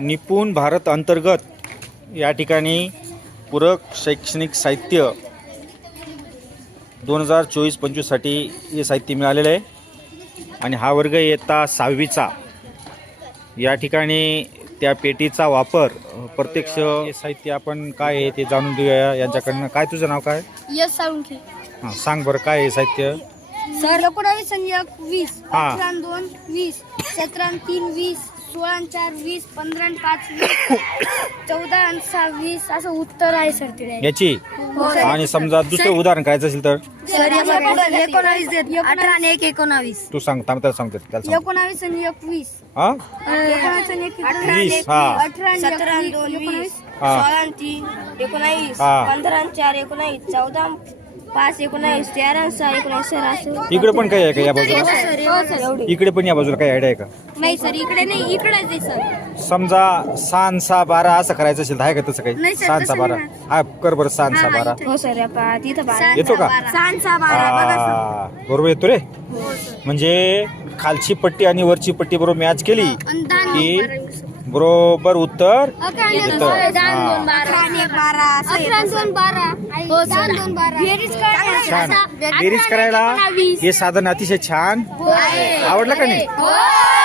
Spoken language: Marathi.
निपुण भारत अंतर्गत या ठिकाणी पूरक शैक्षणिक साहित्य दोन हजार चोवीस पंचवीससाठी हे साहित्य मिळालेलं आहे. आणि हा वर्ग इयत्ता सहावीचा. या ठिकाणी त्या पेटीचा वापर प्रत्यक्ष हे साहित्य आपण काय आहे ते जाणून घेऊया. यांच्याकडनं काय तुझं नाव काय? यस साळुंखे. हां सांग बरं काय आहे साहित्य? सर एकोणावीस एक वीस हा. अठरा दोन वीस सतरा तीन वीस सोळा आणि चार वीस पंधरा आणि पाच चौदा आणि सहा वीस असं उत्तर आहे सर तिथे. याची? हो. आणि समजा दुसरं उदाहरण करायचं असेल तर? सर एकोणावीस अठरा आणि एक एकोणावीस. तू सांग थांब त्याला सांगतो त्याला सांग एकोणावीस आणि एक वीस हां? एकोणावीस आणि एक वीस हा. अठरा आणि सतरा आणि दोन वीस. एकोणावीस. हा. सोळा आणि तीन एकोणावीस. हा. पंधरा आणि चार एकोणावीस. चौदा आणि पाच एकोणावीस. तेरा आणि सहा एकोणावीस. सर असं इकडे पण काही आहे का या बाजूला? हो एवढी इकडे पण या बाजूला काही आयडिया आहे का? नाही सर इकडे नाही इकडेच आहे सर. समजा सहा आणि सहा बारा असं करायचं असेल तर आहे का तसं काही? नाही सर, सहा आणि सहा तसं बारा. नाही. हा कर बरं सहा आणि सहा बारा. हो सर तिथं बारा. येतो का? सहा बारा बघा सर. हा, बरोबर येतो रे. म्हणजे खालची पट्टी आणि वरची पट्टी बरोबर मॅच केली आणि दहा आणि की बारा वीस. बरोबर उत्तर? हा. छान. बेरीज करायला. हे साधन अतिशय छान. आवडलं का नाही? हो.